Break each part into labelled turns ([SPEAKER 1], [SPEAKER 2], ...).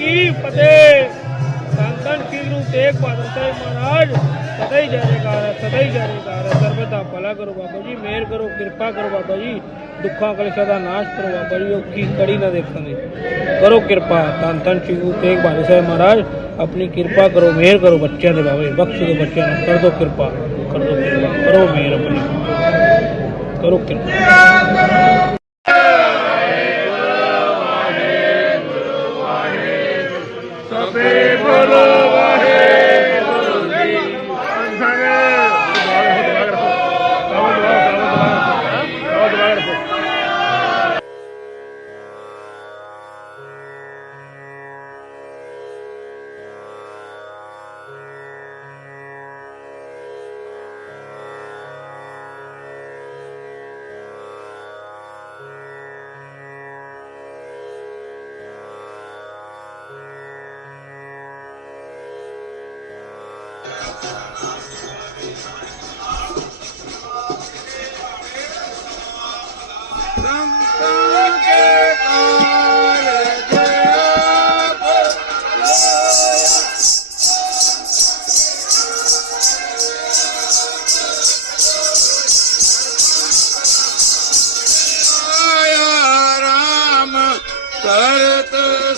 [SPEAKER 1] ਕੀ ਫਤਿਹ? ਧੰਨ ਸ਼੍ਰੀ ਗੁਰੂ ਤੇਗ ਬਹਾਦਰ ਸਾਹਿਬ ਮਹਾਰਾਜ, ਸਦਾ ਹੀ ਜੈਕਾਰ ਹੈ, ਸਦਾ ਹੀ ਜੈਕਾਰ ਹੈ। ਸਰਬਤ ਦਾ ਭਲਾ ਕਰੋ ਬਾਬਾ ਜੀ, ਮਿਹਰ ਕਰੋ, ਕਿਰਪਾ ਕਰੋ ਬਾਬਾ ਜੀ। ਦੁੱਖਾਂ ਕਲੇਸ਼ਾਂ ਦਾ ਨਾਸ਼ ਕਰੋ ਬਾਬਾ ਜੀ, ਉਹ ਕੀ ਕੜੀ ਨਾ ਦੇਖਾਂਗੇ ਕਰੋ ਕਿਰਪਾ ਧੰਨ ਧੰਨ ਸ਼੍ਰੀ ਗੁਰੂ ਤੇਗ ਬਹਾਦਰ ਸਾਹਿਬ ਮਹਾਰਾਜ, ਆਪਣੀ ਕਿਰਪਾ ਕਰੋ, ਮਿਹਰ ਕਰੋ ਬੱਚਿਆਂ ਦੇ ਬਾਬਾ ਜੀ ਬਖਸ਼ ਦਿਓ ਬੱਚਿਆਂ ਨੂੰ, ਕਰ ਦਿਓ ਕਿਰਪਾ, ਕਰ ਦਿਓ ਕਿਰਪਾ, ਕਰੋ ਮਿਹਰ ਆਪਣੀ। ਕਰੋ ਕਿਰਪਾ।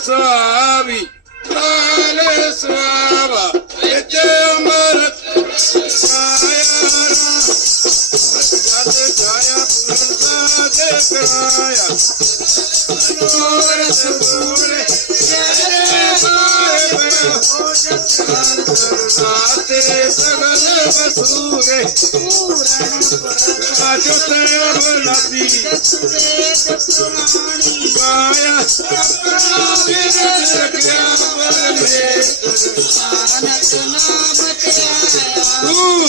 [SPEAKER 2] ਸੰਤਾਂ ਸਰਨਾਤੇ ਸਗਲ ਵਸੂਰੇ ਆਜੋ ਤੇ ਅਬਲਾਤੀ ਗਾਇਆ ਆਪਣਾ ਬਿਰਦ ਰੱਖਿਆ ਪਰਮੇਸ਼ਰ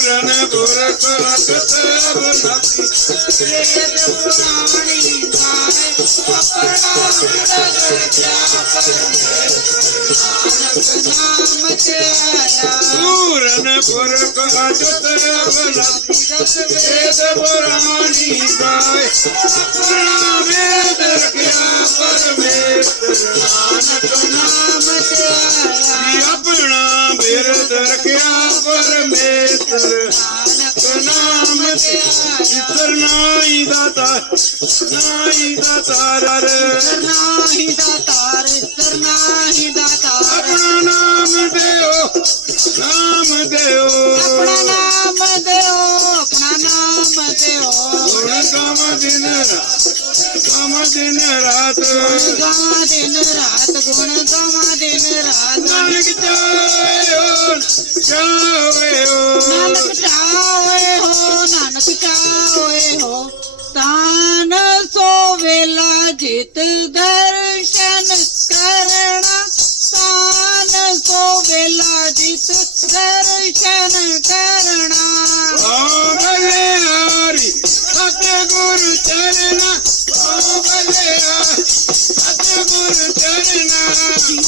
[SPEAKER 2] ਪੂਰਨ ਗੁਰਖ ਰਖਤ ਅਬਲਾਤੀ ਪੂਰਨ ਗੁਰਖ ਅਜਤ ਅਬਲਾਤੀ ਵੇਦ ਪੁਰਾਣੀ ਗਾਏ ਆਪਣਾ ਵੇਦ ਰੱਖਿਆ ਪਰਮੇਸ਼ਰ ਨਾਨਕ ਨਾਮ ਤੇ ਆਇਆ ਆਪਣਾ ਬਿਰਦ ਰੱਖਿਆ ਪਰਮੇਸ਼ਰ नाम सर ना न तारा रे अपना नाम देओ नाम देओ अपना नाम देव ਦਿਨ ਗਮ ਦਿਨ ਰਾਤ
[SPEAKER 3] ਦਿਨ ਰਾਤ ਗੁਣ ਗਵਾ ਦਿਨ ਰਾਤ
[SPEAKER 2] ਨਾਨਕ ਚਾਹੋ ਚਾਹੋ
[SPEAKER 3] ਨਾਨਕ ਚਾਵੇ ਹੋ ਨਾਨਕ ਚਾਵੇ ਹੋ ਤਾਨ ਸੋ ਵੇਲਾ ਜਿਤ ਦਰਸ਼ਨ ਕਰਨਾ ਤਾਨ ਸੋ ਵੇਲਾ ਜਿਤ ਦਰਸ਼ਨ ਕਰਨਾ
[SPEAKER 2] ਓ ਭਲੇ ਹਰੀ ਸਤਿ ਗੁਰ ਚਰਨਾ ਓ ਭਲੇ ਸਤਿ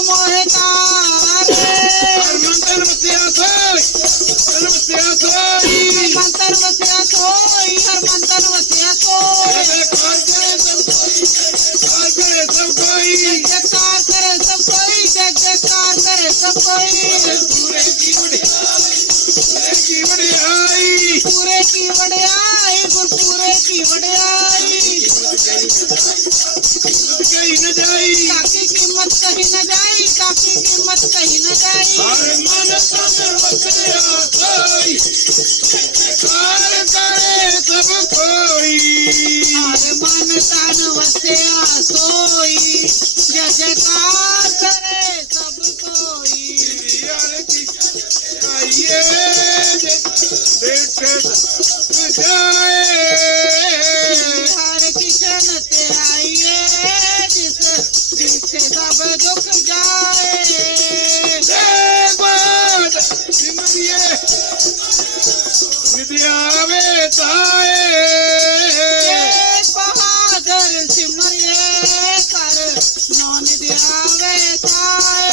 [SPEAKER 3] তোমার তা ਸਮਝਾਏ ਦੇ ਬਾਤ ਸਿਮਰਿਏ
[SPEAKER 2] ਵਿਦਿਆ ਵੇ ਤਾਏ ਬਹਾਦਰ ਸਿਮਰਿਏ
[SPEAKER 3] ਕਰ ਨਾਮ ਦਿਆ ਵੇ ਤਾਏ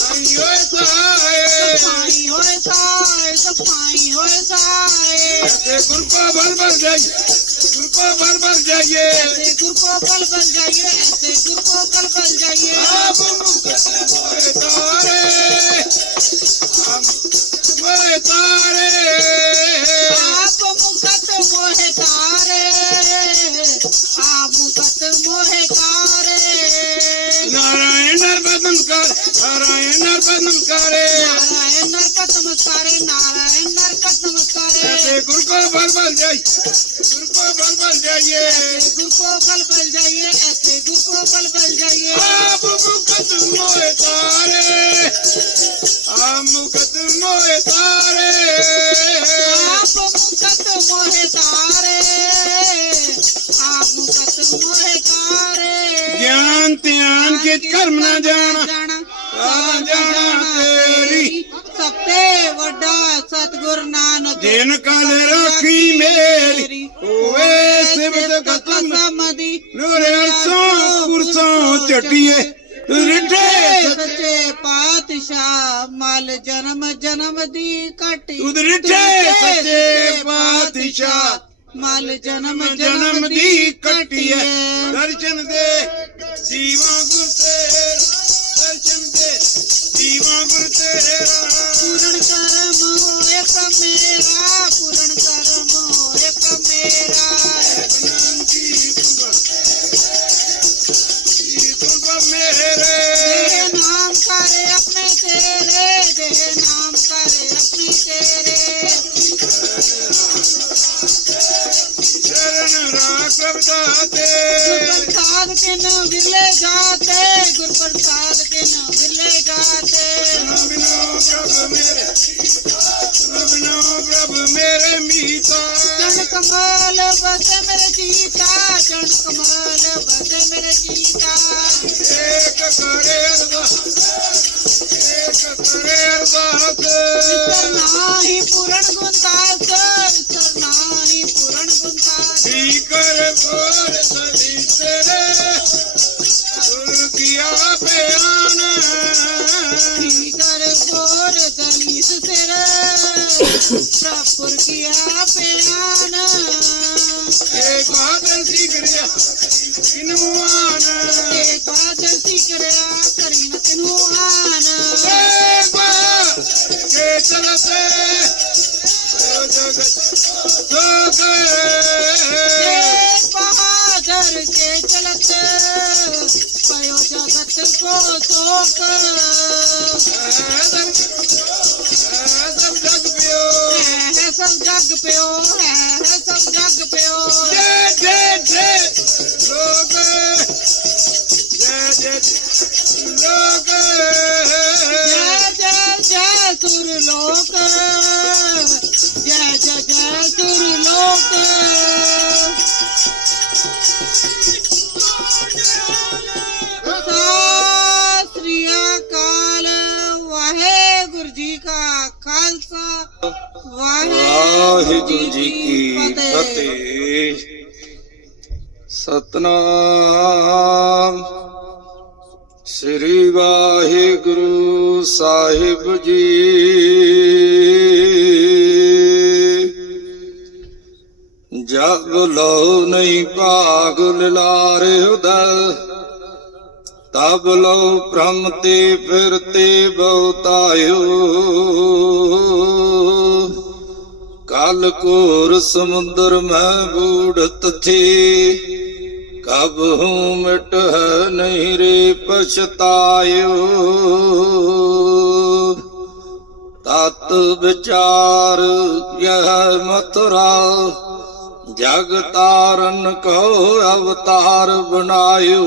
[SPEAKER 3] ਆਈ ਹੋਏ
[SPEAKER 2] ਤਾਏ ਸਫ਼ਾਈ ਹੋਏ ਤਾਏ ਸਫ਼ਾਈ ਹੋਏ ਤਾਏ
[SPEAKER 4] ਗੁਰਪਾ ਬਲ ਬਲ ਜਾਈਏ ਗੁਰਪਾ ਬਲ ਬਲ ਜਾਈਏ बल बल जाइए
[SPEAKER 3] ऐसे गुरु बल बल जाइए
[SPEAKER 4] आप तारे मोए तारे
[SPEAKER 3] आप मुकत मोहे तारे आप मुकत मोहे तारे
[SPEAKER 4] नारायण नर्मदन कर नारायण नर्मदन करे
[SPEAKER 3] नारायण नरपत नमस्कारे नारायण नरपत नमस्कारे।
[SPEAKER 4] ऐसे गुरु को बल बल जाइए बल बल जाइए?
[SPEAKER 3] ऐसे गुरु को बल बल जाइए ऐसे गुरु को बल बल जाइए।
[SPEAKER 4] आप मुक्त मोए तारे हम मुक्त मोए तारे।
[SPEAKER 3] आप मुकत मोहे तारे आप मुकत मोहे तारे।
[SPEAKER 4] ज्ञान ध्यान के कर्म न जाना
[SPEAKER 3] ਜਾਣਾ
[SPEAKER 4] ਤੇਰੀ।
[SPEAKER 3] ਸਭ ਤੇ ਵੱਡਾ ਸਤਿਗੁਰ ਨਾਨਕ।
[SPEAKER 4] ਜਿਨ ਕਲ ਰੱਖੀ ਮੇਰੀ। ਹੋਵੇ ਸਿਮਤ ਖਤਮ
[SPEAKER 3] ਸਮਦੀ
[SPEAKER 4] ਨੂਰੇ ਅਰਸੋਂ ਕੁਰਸੋਂ ਚਟੀਏ। ਰਿੱਠੇ
[SPEAKER 3] ਸੱਚੇ ਪਾਤਸ਼ਾਹ ਮਲ ਜਨਮ ਜਨਮ ਦੀ ਕਾਟੀ।
[SPEAKER 4] ਰਿੱਠੇ ਸੱਚੇ ਪਾਤਸ਼ਾਹ
[SPEAKER 3] ਮਲ ਜਨਮ
[SPEAKER 4] ਜਨਮ ਦੀ ਕੱਟੀਏ। ਦਰਸ਼ਨ ਦੇ ਜੀਵਾਂ ਗੁਰ ਜੀਵਾਂ ਗੁਰ ਤੇਰੇ ਰਾਮ
[SPEAKER 3] ਪੂਰਨ ਕਰਮ ਹੋਏ ਮੇਰਾ ਪੂਰਨ ਕਰਮ ਹੋਏ ਮੇਰਾ
[SPEAKER 4] ਬਨੰਤੀ ਪੁੰਗਾ ਜੀ ਤੁੰਗਾ ਮੇਰੇ ਰਬਦਾਤੇ
[SPEAKER 3] ਗੁਰਪ੍ਰਸਾਦ ਕਿਨ ਵਿਰਲੇ ਜਾਤੇ ਗੁਰਪ੍ਰਸਾਦ ਕਿਨ ਵਿਰਲੇ ਜਾਤੇ।
[SPEAKER 4] ਬਿਨੋ ਪ੍ਰਭ ਮੇਰੇ ਬਿਨੋ ਪ੍ਰਭ ਮੇਰੇ ਮੀਤਾ।
[SPEAKER 3] ਚਰਨ ਕਮਲ ਬਸੇ ਮੇਰੇ ਜੀਤਾ ਚਰਨ ਕਮਲ ਬਸੇ ਮੇਰੇ ਜੀਤਾ।
[SPEAKER 4] ਏਕ ਕਰੇ ਅਰਦਾਸ ਏਕ ਕਰੇ ਅਰਦਾਸ।
[SPEAKER 3] ਨਾਹੀ ਪੂਰਨ ਗੁੰਦਾਸ ਵਿਸਰ
[SPEAKER 4] ਕਰ
[SPEAKER 3] ਕੋ ਵਾਹਿਗੁਰੂ ਜੀ ਕੀ
[SPEAKER 4] ਫਤਿਹ। ਸਤਨਾਮ। ਸ੍ਰੀ ਵਾਹਿਗੁਰੂ ਸਾਹਿਬ ਜੀ। ਜਬ ਲੋ ਨਹੀਂ ਭਾਗ ਲਾਰੇ ਉਦਾ, ਤਬ ਲੋ ਭ੍ਰਮ ਤੇ ਫਿਰਤੇ ਬਹੁਤਾਇਓ। ਕਾਲ ਕੋਰ ਸਮੁੰਦਰ ਮੈਂ ਬੂੜਤ ਥੀ। ਕਬ ਹੂੰ ਮਿਟ ਹੈ ਨਹੀਂ ਰੇ ਪਛਤਾਇਓ। ਤਤ ਵਿਚਾਰ ਯਹ ਮਥੁਰਾ, ਜਗ ਤਾਰਨ ਕੋ ਅਵਤਾਰ ਬਣਾਇਓ।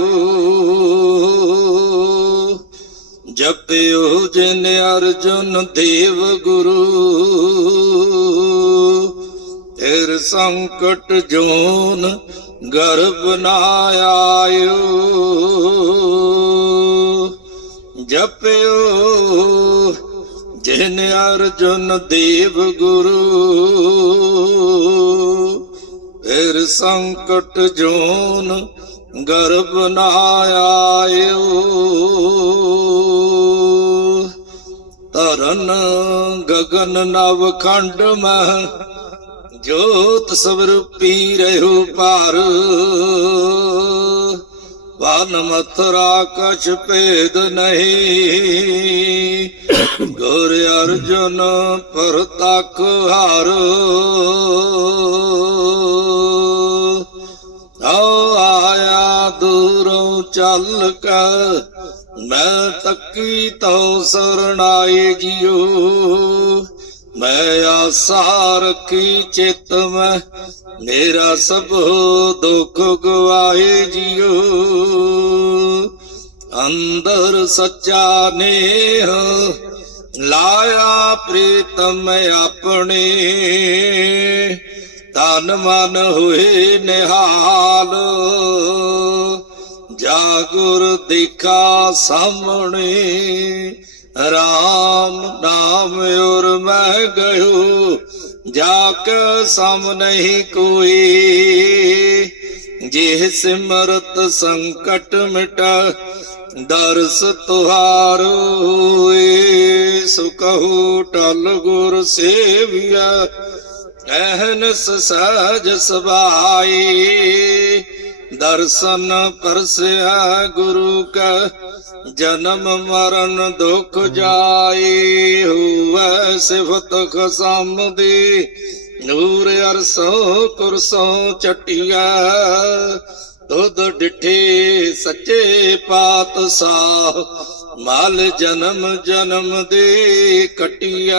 [SPEAKER 4] ਜਪਿਓ ਜਿਨ ਅਰਜੁਨ ਦੇਵ ਗੁਰੂ। ਸੰਕਟ ਜੋਨ ਗਰਭ ਨਾ ਆਇਓ। ਜਪਿਓ ਜਿਨ ਅਰਜੁਨ ਦੇਵ ਗੁਰੂ, ਫਿਰ ਸੰਕਟ ਜੋਨ ਗਰਭ ਨਾ ਆਇਓ। ਤਰਨ ਗਗਨ ਨਵ ਖੰਡ ਮਹ ਜੋਤ ਸਵਰੂਪੀ ਰਹਿਓ ਪਾਰ ਵਨ ਮਥੁਰਾ ਕਛ ਭੇਦ ਨਹੀਂ। ਗੁਰ ਅਰਜੁਨ ਪਰ ਤਕ ਹਾਰ। ਆਓ ਆਇਆ ਦੂਰੋਂ ਚੱਲ ਕੇ ਮੈਂ ਤੱਕੀ ਤਉ ਸਰਣਾਏ ਜਿਉ। ਮੈਂ ਆਸਾ ਰੱਖੀ ਚਿਤ ਮੈਂ, ਮੇਰਾ ਸਭ ਦੁੱਖ ਗਵਾਏ ਜਿਉ ਅੰਦਰ ਸੱਚਾ ਨੇਹ, ਲਾਇਆ ਪ੍ਰੀਤਮ ਆਪਣੇ। ਤਨ ਮਨ ਹੋਏ ਨਿਹਾਲ ਜਾਗੁਰ ਦੇਖਾ ਸਾਹਮਣੇ। ਰਾਮ ਨਾਮ ਔਰ ਮੈਂ ਗਇਓ ਜਾ ਕੇ ਸਮ ਨਹੀਂ ਕੋਈ। ਜੇ ਸਿਮਰਤ ਸੰਕਟ ਮਿਟਾ, ਦਰਸ ਤੁਹਾਰ ਹੋਏ। ਸੋ ਟਲ ਗੁਰ ਸੇਵਿਆ ਅਹਨਸ ਸਹਜ ਸਬਾਈ ਦਰਸ਼ਨ ਪਰਸਿਆ ਗੁਰੂ ਕਾ, ਜਨਮ ਮਰਨ ਦੁਖ ਜਾਏ ਹੋਵੇ ਸਿਫਤ ਖਸਮ ਦੀ ਨੂਰ ਅਰਸੋਂ ਕੁਰਸੋਂ ਚਟਿਆ ਤੁਧ ਡਿਠੇ ਸੱਚੇ ਪਾਤਸ਼ਾਹ ਮਲ ਜਨਮ ਜਨਮ ਦੇ ਕਟਿਆ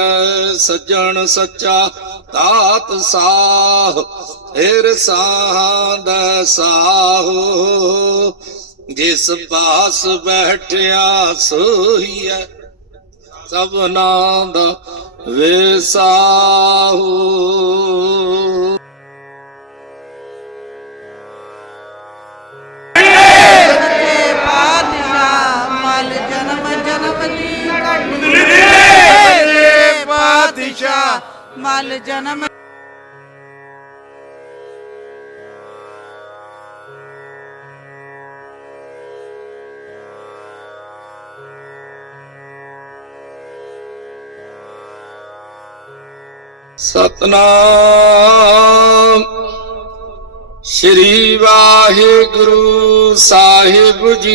[SPEAKER 4] ਸੱਜਣ ਸੱਚਾ ਤਾਤ ਸਾਹ ਏਰ ਸਾਹ ਦਾ ਸਾਹੋ। ਜਿਸ ਪਾਸ ਬੈਠਿਆ ਸੋਈਐ ਸਭਨਾ ਦਾ ਵਿਸਾਹੋ।
[SPEAKER 3] ਦਿਸ਼ਾ ਪਾਤਸ਼ਾਹ ਮਲ ਜਨਮ
[SPEAKER 4] ਸਤਨਾਮ। ਸ਼੍ਰੀ ਵਾਹਿਗੁਰੂ ਸਾਹਿਬ ਜੀ।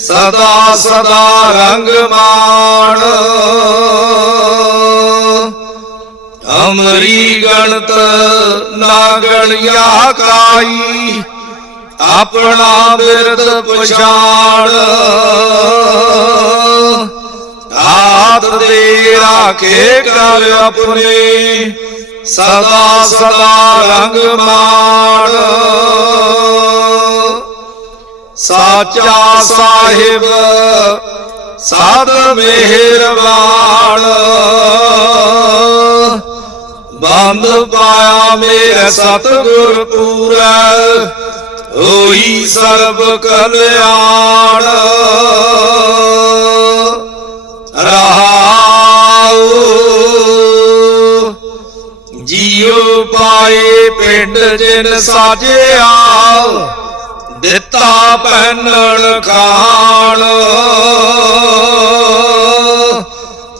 [SPEAKER 4] ਸਦਾ ਸਦਾ ਰੰਗ ਮਾਣ ਅਮਰੀ ਗਣਤ ਨਾ ਗਣਿਆ ਕਾਈ, ਆਪਣਾ ਬਿਰਦ ਪਛਾਣ। ਹਾਥ ਦੇ ਰਾਖੇ ਕਰ ਆਪਣੇ, ਸਦਾ ਸਦਾ ਰੰਗ ਮਾਣ ਸਾਚਾ ਸਾਹਿਬ ਸਾਧ ਮਿਹਰਬਾਨ। ਬੰਦ ਪਾਇਆ ਮੇਰੇ ਸਤਿਗੁਰ ਪੂਰਾ ਹੋਈ ਸਰਬ ਕਲਿਆਣ। ਰਹਾਉ, ਜੀਉ ਪਾਏ ਪਿੰਡ ਜਿਨ ਸਾਜਿਆ। ਦਿੱਤਾ ਪਹਿਨਣ ਖਾਣ।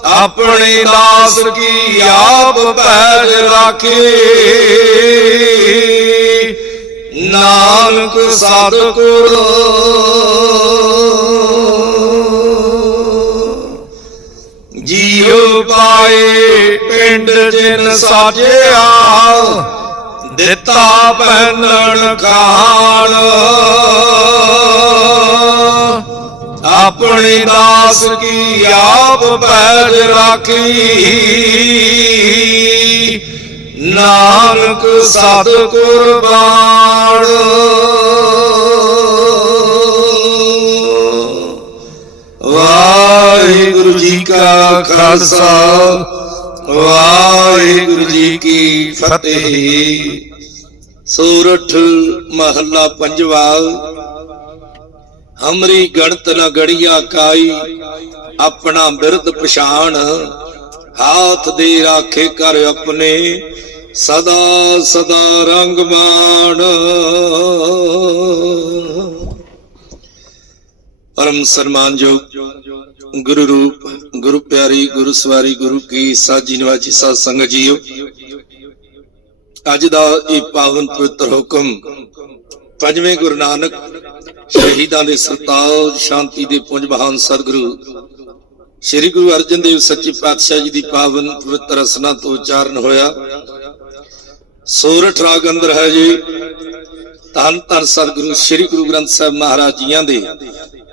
[SPEAKER 4] ਆਪਣੀ ਲਾਸ਼ ਕੀ ਆਪ ਪੈਜ ਰਾਖੇ। ਨਾਨਕ ਸਤਿਗੁਰ। ਜੀਉ ਪਾਏ ਪਿੰਡ ਜਿਨ ਸਾਜਿਆ। ਦਿੱਤਾ ਪਹਿਨਣ ਖਾਣ ਆਪਣੇ ਦਾਸ ਕੀ ਆਪ ਪੈਜ ਰਾਖੀ। ਨਾਨਕ ਸਤ ਕੁਰਬਾਨ ਵਾਹਿਗੁਰੂ ਜੀ ਕਾ ਖਾਲਸਾ। ਵਾਹਿਗੁਰੂ ਜੀ ਕੀ ਫਤਿਹ। ਸੂਰਠ ਮਹੱਲਾ ਪੰਜਵਾ ਹਮਰੀ ਗਣਤ ਨ ਗੜੀਆ ਕਾਈ, ਆਪਣਾ ਬਿਰਦ ਪਛਾਣ। ਹਾਥ ਦੇ ਰਾਖੇ ਕਰ ਆਪਣੇ, ਸਦਾ ਸਦਾ ਰੰਗ ਮਾਣ ਪਰਮ ਸਨਮਾਨਯੋਗ ਗੁਰੂ ਰੂਪ, ਗੁਰੂ ਪਿਆਰੀ, ਗੁਰੂ ਸਵਾਰੀ, ਗੁਰੂ ਕੀ ਸਾਜੀ ਨਿਵਾਜੀ ਸਾਧ ਸੰਗਤ ਜੀਓ। ਅੱਜ ਦਾ ਇਹ ਪਾਵਨ ਪਵਿੱਤਰ ਹੁਕਮ ਪੰਜਵੇਂ ਗੁਰੂ ਨਾਨਕ ਸ਼ਹੀਦਾਂ ਦੇ ਸਰਤਾਜ ਸ਼ਾਂਤੀ ਦੇ ਪੁੰਜ ਮਹਾਨ ਸਤਿਗੁਰੂ, ਸ੍ਰੀ ਗੁਰੂ ਅਰਜਨ ਦੇਵ ਸੱਚੇ ਪਾਤਸ਼ਾਹ ਜੀ ਦੀ ਪਾਵਨ ਪਵਿੱਤਰ ਰਸਨਾ ਤੋਂ ਉਚਾਰਨ ਹੋਇਆ। ਸੋਰਠ ਰਾਗ ਅੰਦਰ ਹੈ ਜੀ। ਧੰਨ ਧੰਨ ਸਤਿਗੁਰੂ, ਸ੍ਰੀ ਗੁਰੂ ਗ੍ਰੰਥ ਸਾਹਿਬ ਮਹਾਰਾਜ ਜੀਆਂ ਦੇ